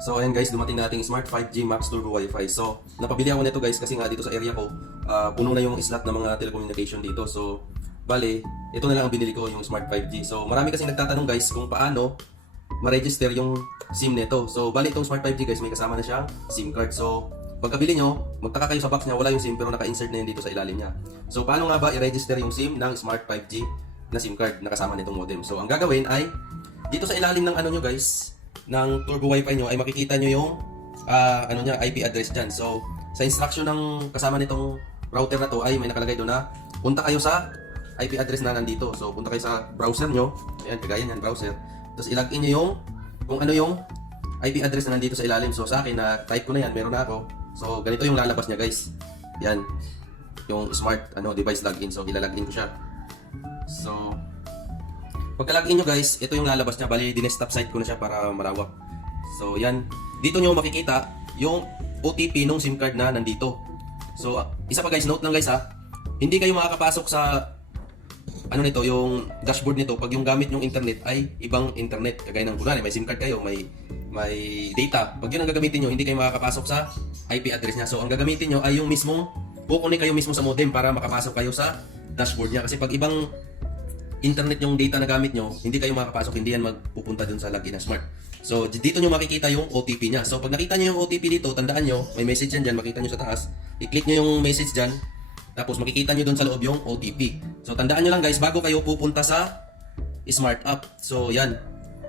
So ayan guys, dumating na ating Smart 5G Max Turbo Wi-Fi. So napabili ako nito guys kasi nga dito sa area ko, puno na yung slot ng mga telecommunication dito. So bale, ito na lang ang binili ko, yung Smart 5G. So marami kasing nagtatanong guys kung paano ma-register yung SIM nito. So bale itong Smart 5G guys, may kasama na siyang SIM card. So pagkabili nyo, magtaka kayo sa box niya, wala yung SIM pero naka-insert na yun dito sa ilalim niya. So paano nga ba i-register yung SIM ng Smart 5G na SIM card na kasama nitong modem? So ang gagawin ay dito sa ilalim ng ano nyo guys, ng Turbo Wi-Fi nyo ay makikita nyo yung ano niya, IP address dyan. So sa instruction ng kasama nitong router na to ay may nakalagay doon na punta kayo sa IP address na nandito. So punta kayo sa browser nyo, ayan kagaya nyan browser, tapos ilagin nyo yung kung ano yung IP address na nandito sa ilalim. So sa akin na type ko na yan, meron na ako. So ganito yung lalabas niya guys. Yan yung smart device login. So ilalagin ko siya. So pagka-login nyo guys, ito yung lalabas niya. Bali, dinestop site ko na siya para malawak. So, yan. Dito nyo makikita yung OTP nung SIM card na nandito. So, isa pa guys, note lang guys ha. Hindi kayo makakapasok sa nito, yung dashboard nito pag yung gamit yung internet ay ibang internet. Kagaya ng kunwari, may SIM card kayo, may data. Pag yun ang gagamitin nyo, hindi kayo makakapasok sa IP address niya. So, ang gagamitin nyo ay yung mismong, kukunin kayo mismo sa modem para makapasok kayo sa dashboard niya. Kasi pag ibang internet yung data na gamit nyo, hindi kayo makapasok, hindi yan magpupunta dun sa login na smart. So, dito nyo makikita yung OTP niya. So, pag nakita nyo yung OTP dito, tandaan nyo, may message yan dyan, makita nyo sa taas. I-click nyo yung message dyan, tapos makikita nyo dun sa loob yung OTP. So, tandaan nyo lang guys, bago kayo pupunta sa Smart App. So, yan.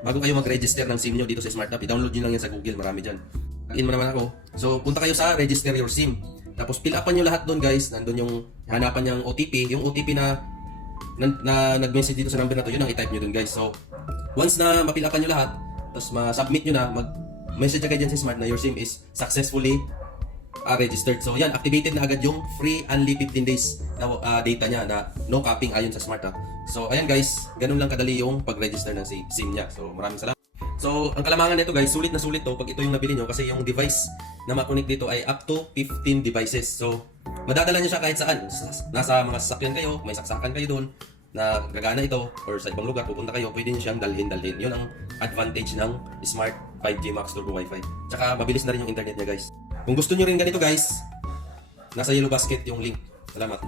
Bago kayo mag-register ng SIM nyo dito sa Smart App, i-download nyo lang yan sa Google, marami dyan. Login mo naman ako. So, punta kayo sa Register Your SIM. Tapos, fill upan nyo lahat dun guys. Nandun yung hanapan yung OTP. Yung OTP na nag-message dito sa number na to, yun ang i-type nyo dun guys. So, once na mapilapan nyo lahat, tapos ma-submit nyo na, mag-message agad dyan sa Smart na your SIM is successfully registered. So, yan, activated na agad yung free only 15 days na data niya na no capping ayon sa Smart. So, ayan guys, ganun lang kadali yung pag-register ng SIM niya. So, maraming salamat. So, ang kalamangan nito guys, sulit na sulit to pag ito yung nabili nyo kasi yung device na makonect dito ay up to 15 devices. So, madadala nyo siya kahit saan. Nasa mga sasakyan kayo, may saksakan kayo doon na gagana ito, or sa ibang lugar pupunta kayo, pwede nyo siyang dalhin. Yun ang advantage ng Smart 5G Max Turbo Wi-Fi. Tsaka mabilis na rin yung internet niya guys. Kung gusto nyo rin ganito guys, nasa yellow basket yung link. Salamat.